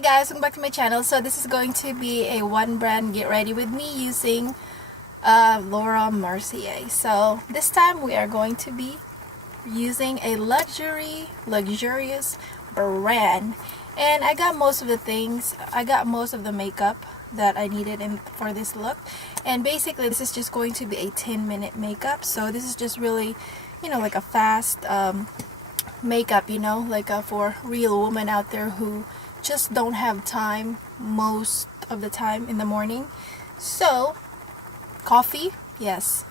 Hey guys, welcome back to my channel. So this is going to be a one brand get ready with me using Laura Mercier. So this time we are going to be using a luxurious brand, and I got most of the things. I got most of the makeup that I needed for this look, and basically this is just going to be a 10-minute makeup. So this is just really, like a fast makeup, like for real women out there who just don't have time most of the time in the morning. So coffee, yes.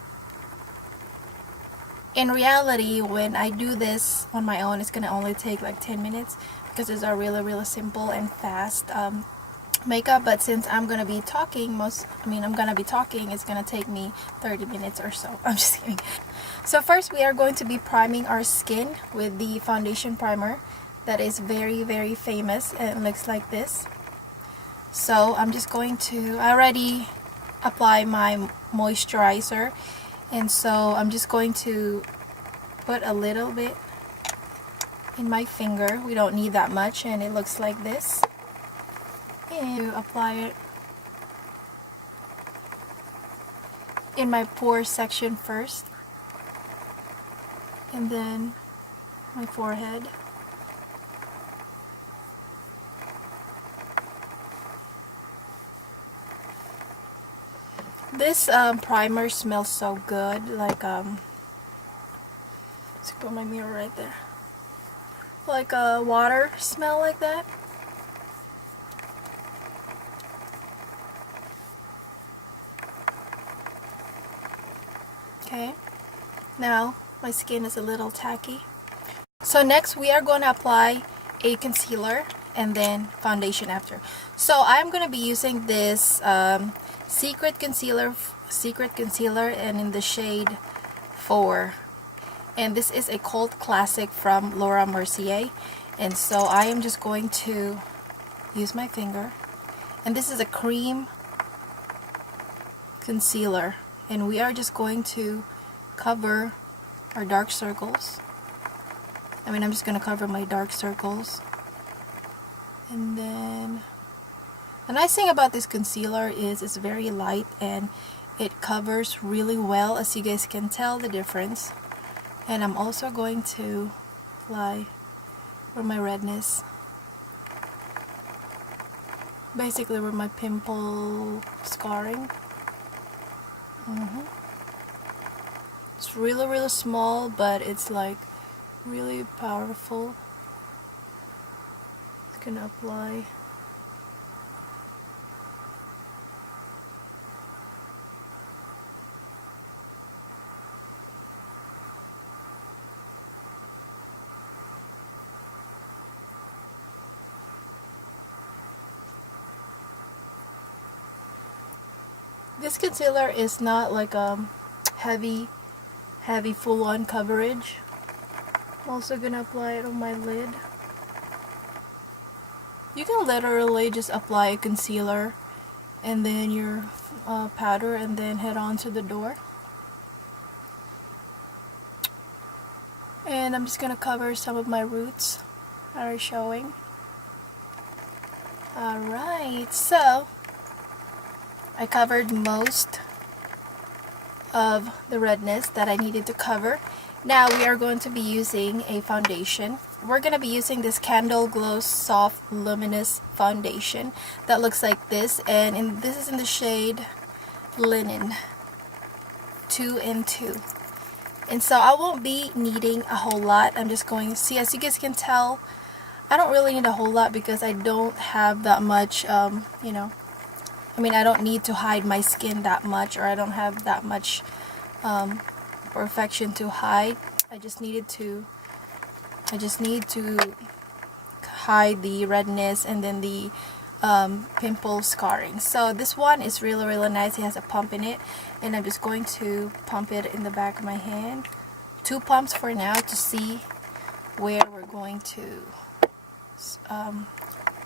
In reality, when I do this on my own, it's gonna only take like 10 minutes because it's a really simple and fast makeup. But since I'm gonna be talking it's gonna take me 30 minutes or so. I'm just kidding. So first we are going to be priming our skin with the foundation primer that is very famous, and it looks like this. So I'm just going to already apply my moisturizer, and so I'm just going to put a little bit in my finger. We don't need that much, and it looks like this. And apply it in my pore section first, and then my forehead. This primer smells so good, like let's put my mirror right there, like a water smell, like that. Okay, now my skin is a little tacky. So next we are going to apply a concealer and then foundation after. So I'm going to be using this secret concealer, and in the shade 4, and this is a cult classic from Laura Mercier. And so I am just going to use my finger, and this is a cream concealer, and we are just going to cover our dark circles. I'm just going to cover my dark circles. And then the nice thing about this concealer is it's very light and it covers really well, as you guys can tell the difference. And I'm also going to apply where my redness, basically where my pimple scarring. It's really small, but it's like really powerful. It's gonna apply. This concealer is not like heavy full-on coverage. I'm also gonna apply it on my lid. You can literally just apply a concealer and then your powder and then head on to the door. And I'm just gonna cover some of my roots that are showing. Alright, so I covered most of the redness that I needed to cover. Now we are going to be using a foundation. We're going to be using this Candle Glow Soft Luminous Foundation that looks like this, and this is in the shade Linen 2 in 2. And so I won't be needing a whole lot. I'm just going to see, as you guys can tell, I don't really need a whole lot because I don't have that much, I don't need to hide my skin that much, or I don't have that much perfection to hide. I just need to hide the redness and then the pimple scarring. So this one is really nice. It has a pump in it, and I'm just going to pump it in the back of my hand. 2 pumps for now to see where we're going to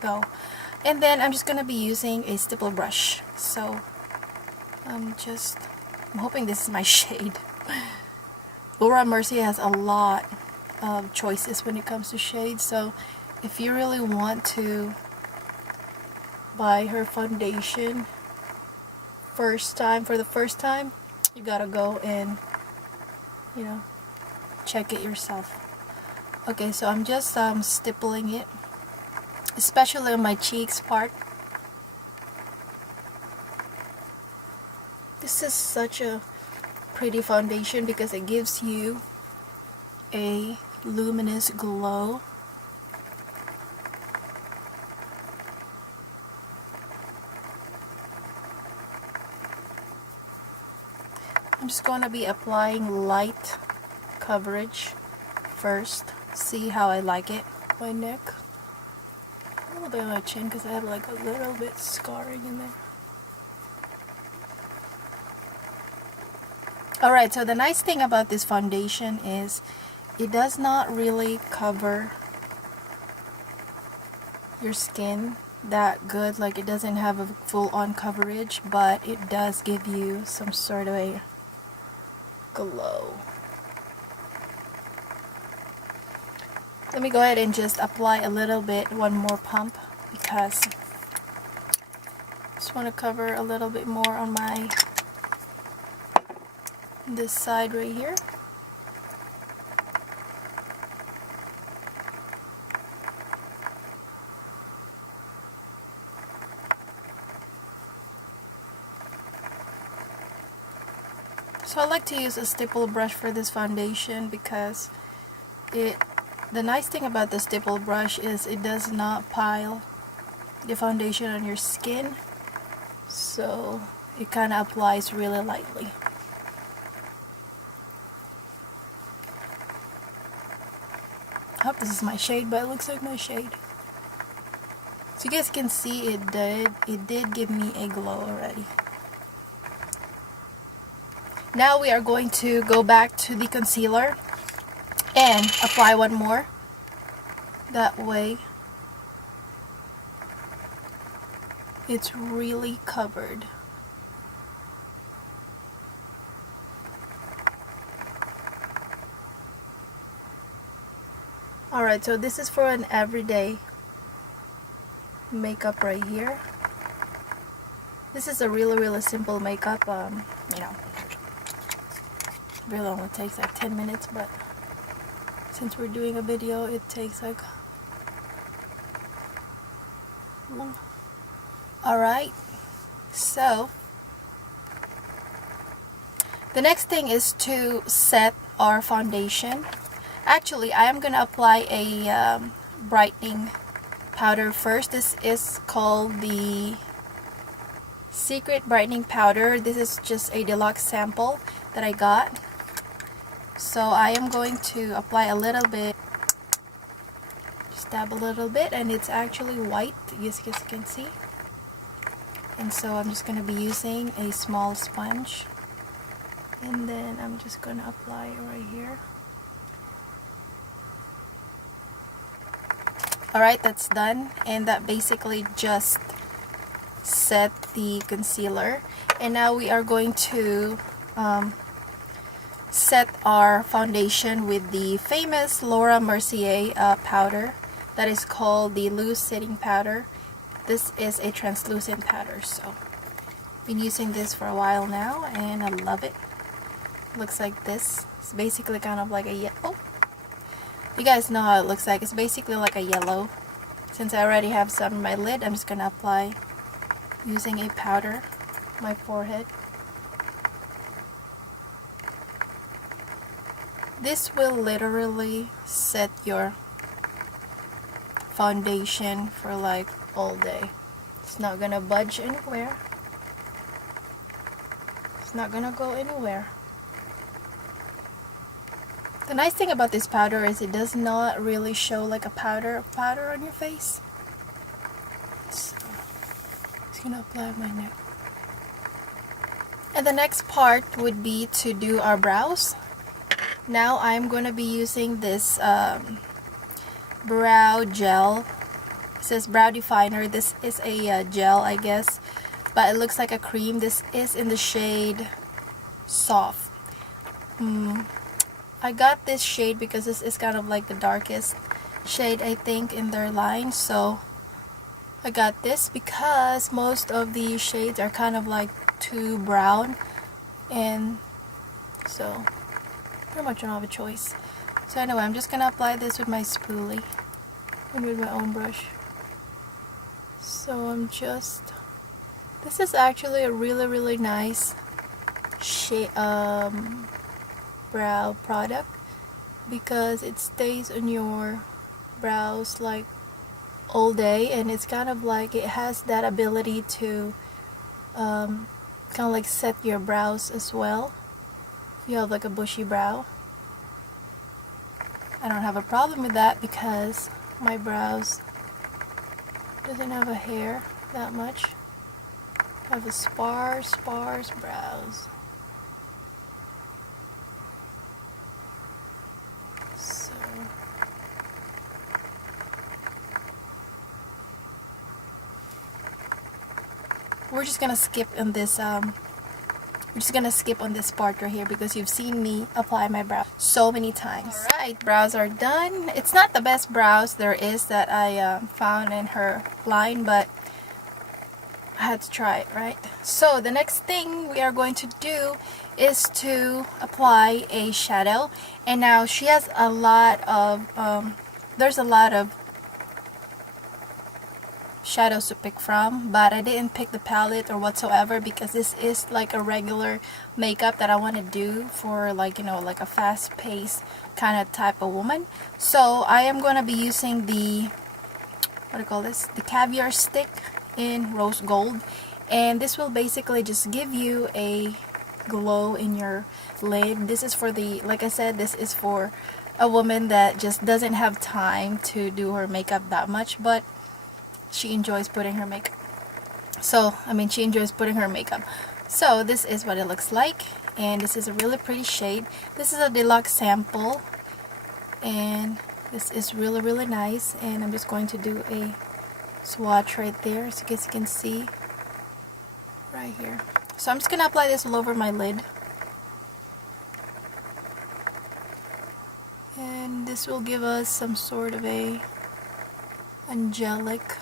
go. And then I'm just going to be using a stipple brush. So I'm hoping this is my shade. Laura Mercier has a lot of choices when it comes to shades, so if you really want to buy her foundation for the first time, you gotta go and, you know, check it yourself. Okay, so I'm just stippling it, especially on my cheeks part. This is such a pretty foundation because it gives you a luminous glow. I'm just going to be applying light coverage first. See how I like it. My neck. A little bit on my chin because I have like a little bit scarring in there. Alright, so the nice thing about this foundation is it does not really cover your skin that good. Like, it doesn't have a full-on coverage, but it does give you some sort of a glow. Let me go ahead and just apply a little bit, one more pump, because I just want to cover a little bit more on my this side right here. So I like to use a stipple brush for this foundation because the nice thing about the stipple brush is it does not pile the foundation on your skin, so it kind of applies really lightly. I hope this is my shade, but it looks like my shade. So you guys can see it did give me a glow already. Now we are going to go back to the concealer and apply one more. That way it's really covered. Alright, so this is for an everyday makeup right here. This is a really simple makeup. You know, really only takes like 10 minutes, but since we're doing a video, it takes like long. Alright, so the next thing is to set our foundation. Actually, I am going to apply a brightening powder first. This is called the Secret Brightening Powder. This is just a deluxe sample that I got. So I am going to apply a little bit, just dab a little bit, and it's actually white, as you can see. And so I'm just going to be using a small sponge, and then I'm just going to apply it right here. Alright, that's done, and that basically just set the concealer. And now we are going to set our foundation with the famous Laura Mercier powder that is called the loose setting powder. This is a translucent powder, so I've been using this for a while now and I love it. Looks like this. It's basically kind of like a yellow. You guys know how it looks like. It's basically like a yellow. Since I already have some on my lid, I'm just gonna apply using a powder on my forehead. This will literally set your foundation for like all day. It's not gonna budge anywhere. It's not gonna go anywhere. The nice thing about this powder is it does not really show like a powder on your face. So, I'm just gonna apply on my neck. And the next part would be to do our brows. Now I'm going to be using this brow gel. It says brow definer. This is a gel, I guess, but it looks like a cream. This is in the shade soft. I got this shade because this is kind of like the darkest shade, I think, in their line, so I got this because most of the shades are kind of like too brown, and so pretty much I don't have a choice. So anyway, I'm just gonna apply this with my spoolie and with my own brush. So this is actually a really nice shade brow product because it stays on your brows like all day, and it's kind of like it has that ability to kind of like set your brows as well. If you have like a bushy brow, I don't have a problem with that because my brows doesn't have a hair that much. I have a sparse brows. So we're just gonna skip on this part right here because you've seen me apply my brow so many times. Alright, brows are done. It's not the best brows there is that I found in her line, but I had to try it, right? So the next thing we are going to do is to apply a shadow. And now she has a lot of there's a lot of shadows to pick from, but I didn't pick the palette or whatsoever because this is like a regular makeup that I want to do for, like, you know, like a fast-paced kind of type of woman. So I am going to be using the, what do you call this, the caviar stick in rose gold, and this will basically just give you a glow in your lid. This is for the, like I said, this is for a woman that just doesn't have time to do her makeup that much, but she enjoys putting her makeup. So, I mean, she enjoys putting her makeup. So this is what it looks like, and this is a really pretty shade. This is a deluxe sample, and this is really nice. And I'm just going to do a swatch right there, so you guys can see right here. So I'm just gonna apply this all over my lid, and this will give us some sort of a angelic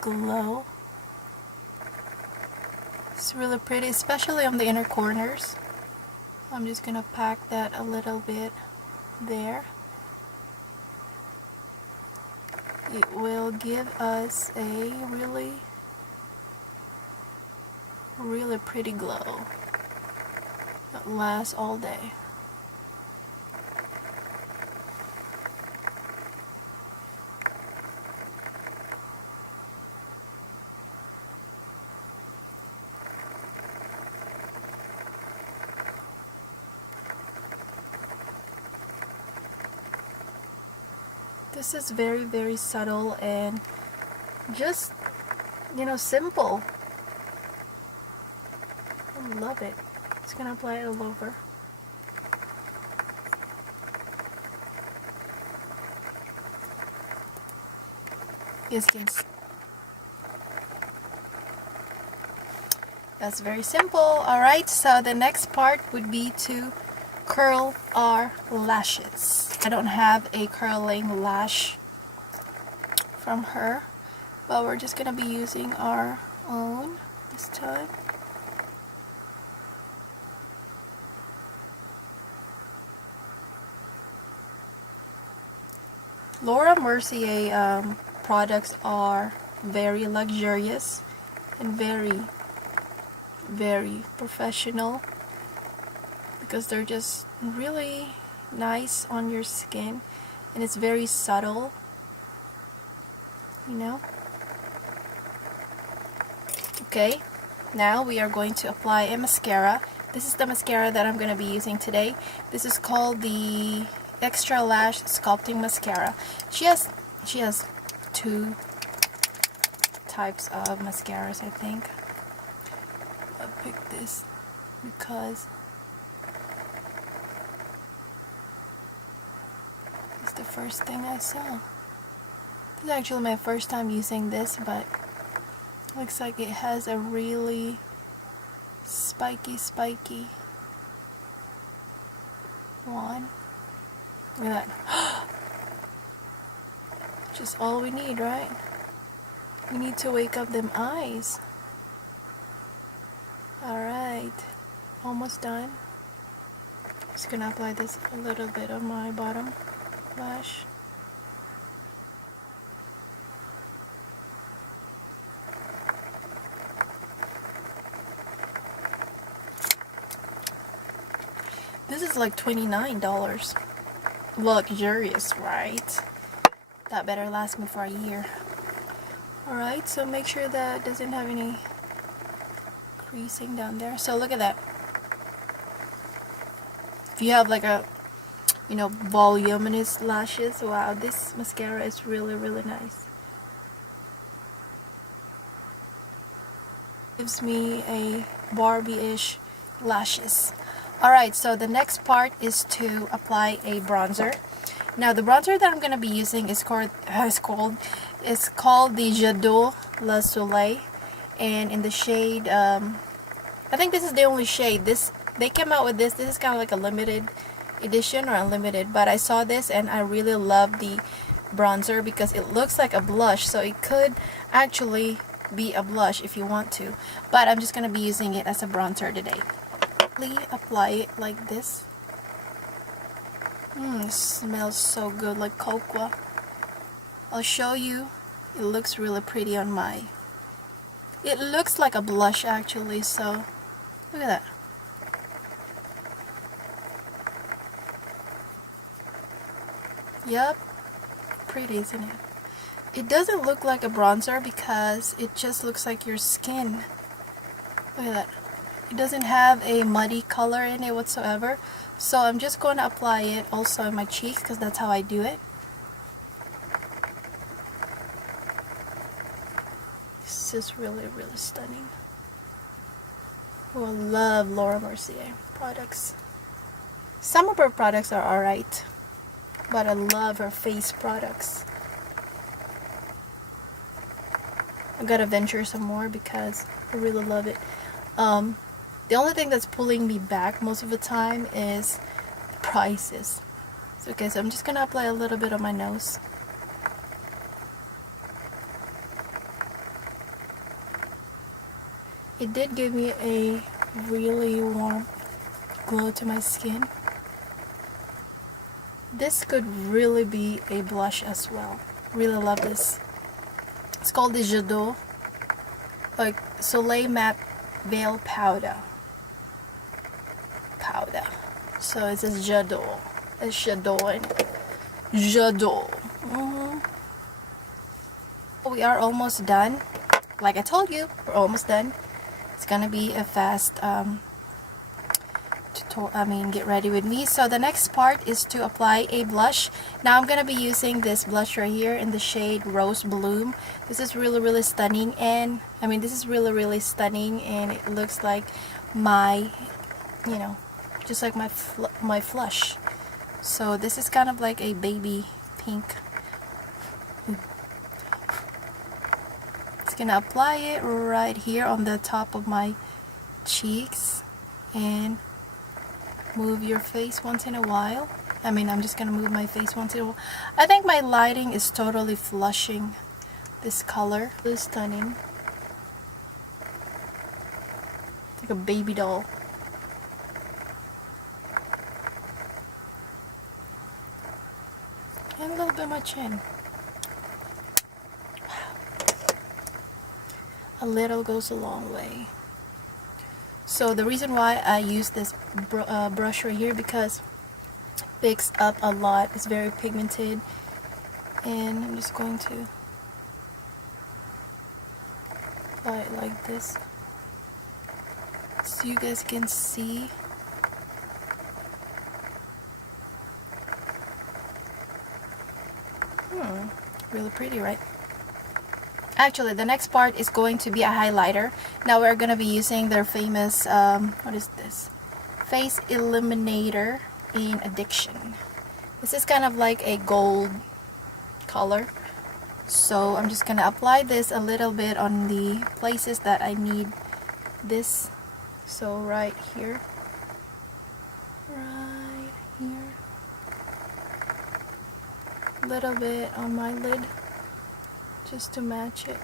glow. It's really pretty, especially on the inner corners. I'm just gonna pack that a little bit there. It will give us a really pretty glow that lasts all day. This is very subtle and just, you know, simple. I love it. Just gonna apply it all over. Yes, yes. That's very simple. Alright, so the next part would be to curl our lashes. I don't have a curling lash from her, but we're just gonna be using our own this time. Laura Mercier products are very luxurious and very professional because they're just really nice on your skin, and it's very subtle, you know. Okay, now we are going to apply a mascara. This is the mascara that I'm going to be using today. This is called the Extra Lash Sculpting Mascara. She has two types of mascaras, I think. I picked this because it's the first thing I saw. This is actually my first time using this, but looks like it has a really spiky one. Look at that. Just all we need, right? We need to wake up them eyes. Alright, almost done. Just gonna apply this a little bit on my bottom lash. This is like $29. Luxurious, right? That better last me for a year. Alright, so make sure that it doesn't have any creasing down there. So look at that. If you have like a, you know, voluminous lashes, wow, this mascara is really, really nice. Gives me a Barbie-ish lashes. Alright, so the next part is to apply a bronzer. Now the bronzer that I'm going to be using is called the GRWM Le Soleil, and in the shade, I think this is the only shade. They came out with this. This is kind of like a limited edition or unlimited, but I saw this and I really love the bronzer because it looks like a blush, so it could actually be a blush if you want to, but I'm just going to be using it as a bronzer today. Apply it like this. It smells so good, like cocoa. I'll show you. It looks really pretty on my... It looks like a blush actually, so look at that. Yep, pretty, isn't it? It doesn't look like a bronzer because it just looks like your skin. Look at that. It doesn't have a muddy color in it whatsoever. So I'm just going to apply it also on my cheeks because that's how I do it. This is really, really stunning. Oh, I love Laura Mercier products. Some of her products are alright, but I love her face products. I gotta venture some more because I really love it. The only thing that's pulling me back most of the time is prices. So, okay, so I'm just gonna apply a little bit on my nose. It did give me a really warm glow to my skin. This could really be a blush as well. Really love this. It's called the GRWM, like Soleil Matte Veil Powder. So it says GRWM. It's GRWM. We are almost done. Like I told you, we're almost done. It's gonna be a fast get ready with me. So the next part is to apply a blush. Now I'm gonna be using this blush right here in the shade Rose Bloom. This is really, really stunning, and this is really, really stunning, and it looks like my, you know, just like my flush. So this is kind of like a baby pink. Just gonna apply it right here on the top of my cheeks and move your face once in a while. I'm just gonna move my face once in a while. I think my lighting is totally flushing this color. It's stunning. It's like a baby doll. And a little bit of my chin. A little goes a long way. So the reason why I use this brush right here, because it picks up a lot. It's very pigmented, and I'm just going to apply it like this so you guys can see. Really pretty, right? Actually, the next part is going to be a highlighter. Now we're going to be using their famous, what is this? Face Illuminator in Addiction. This is kind of like a gold color. So I'm just going to apply this a little bit on the places that I need this. So right here. Right here. A little bit on my lid, just to match it.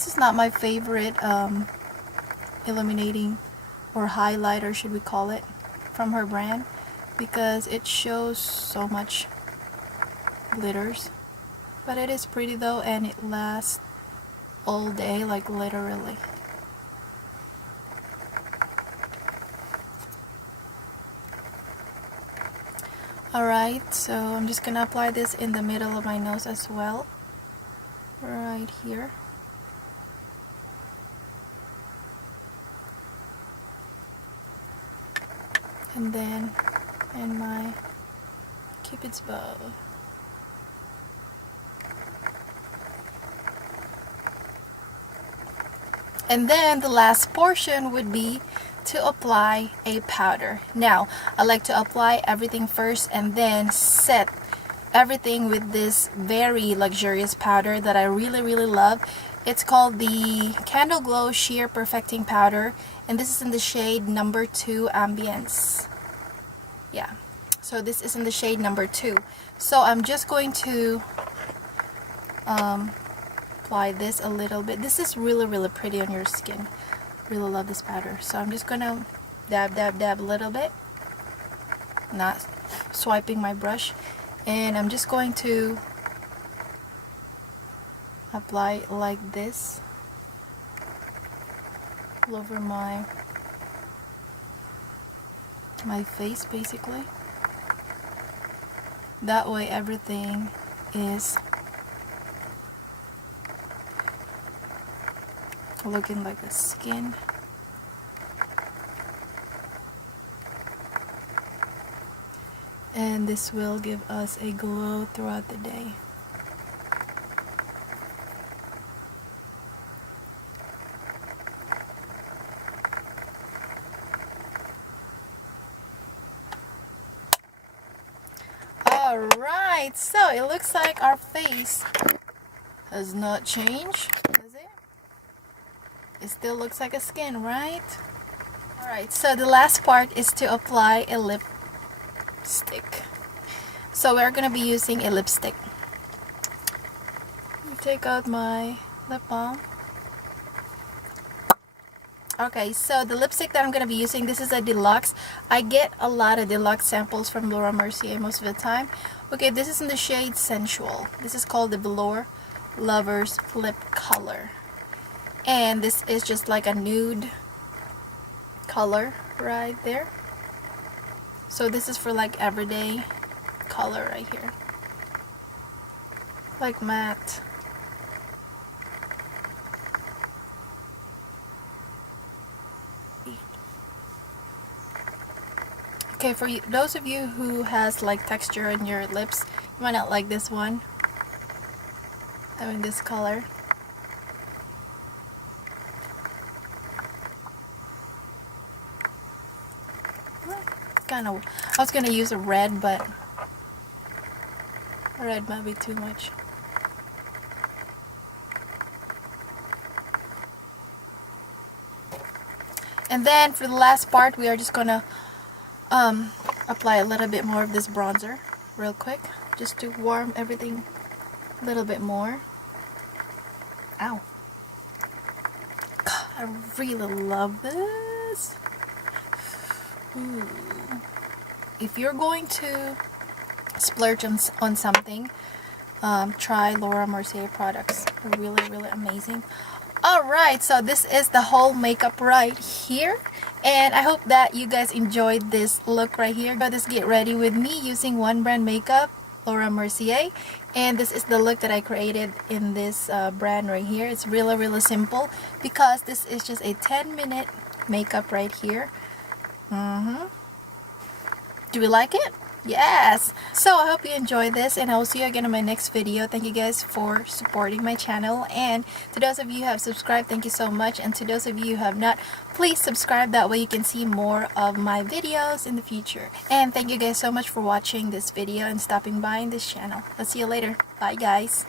This is not my favorite illuminating or highlighter, should we call it, from her brand, because it shows so much glitters. But it is pretty though, and it lasts all day, like literally. Alright, so I'm just gonna apply this in the middle of my nose as well, right here. And then in my Cupid's bow. And then the last portion would be to apply a powder. Now, I like to apply everything first and then set everything with this very luxurious powder that I really love. It's called the Candle Glow Sheer Perfecting Powder, and this is in the shade number 2 Ambience. Yeah, so this is in the shade number 2. So I'm just going to apply this a little bit. This is really pretty on your skin. Really love this powder. So I'm just gonna dab a little bit, not swiping my brush, and I'm just going to apply like this all over my face, basically. That way everything is looking like the skin. And this will give us a glow throughout the day. Alright, so it looks like our face has not changed, does it? It still looks like a skin, right? Alright, so the last part is to apply a lipstick. So we're going to be using a lipstick. Let me take out my lip balm. Okay, so the lipstick that I'm going to be using, this is a deluxe. I get a lot of deluxe samples from Laura Mercier most of the time. Okay, this is in the shade Sensual. This is called the Velour Lovers Lip Color. And this is just like a nude color right there. So this is for like everyday color right here. Like matte. Okay, for you, those of you who has like texture in your lips, you might not like this one. I mean this color. Kind of, I was gonna use a red, but red might be too much. And then for the last part, we are just gonna apply a little bit more of this bronzer real quick, just to warm everything a little bit more. Ow. God, I really love this. Ooh. If you're going to splurge on something, try Laura Mercier products. They're really amazing. Alright, so this is the whole makeup right here, and I hope that you guys enjoyed this look right here. But this get ready with me using One Brand Makeup, Laura Mercier, and this is the look that I created in this brand right here. It's really simple because this is just a 10-minute makeup right here. Do we like it? Yes! So I hope you enjoyed this, and I will see you again in my next video. Thank you guys for supporting my channel, and to those of you who have subscribed, thank you so much, and to those of you who have not, please subscribe. That way you can see more of my videos in the future. And thank you guys so much for watching this video and stopping by in this channel. I'll see you later. Bye guys!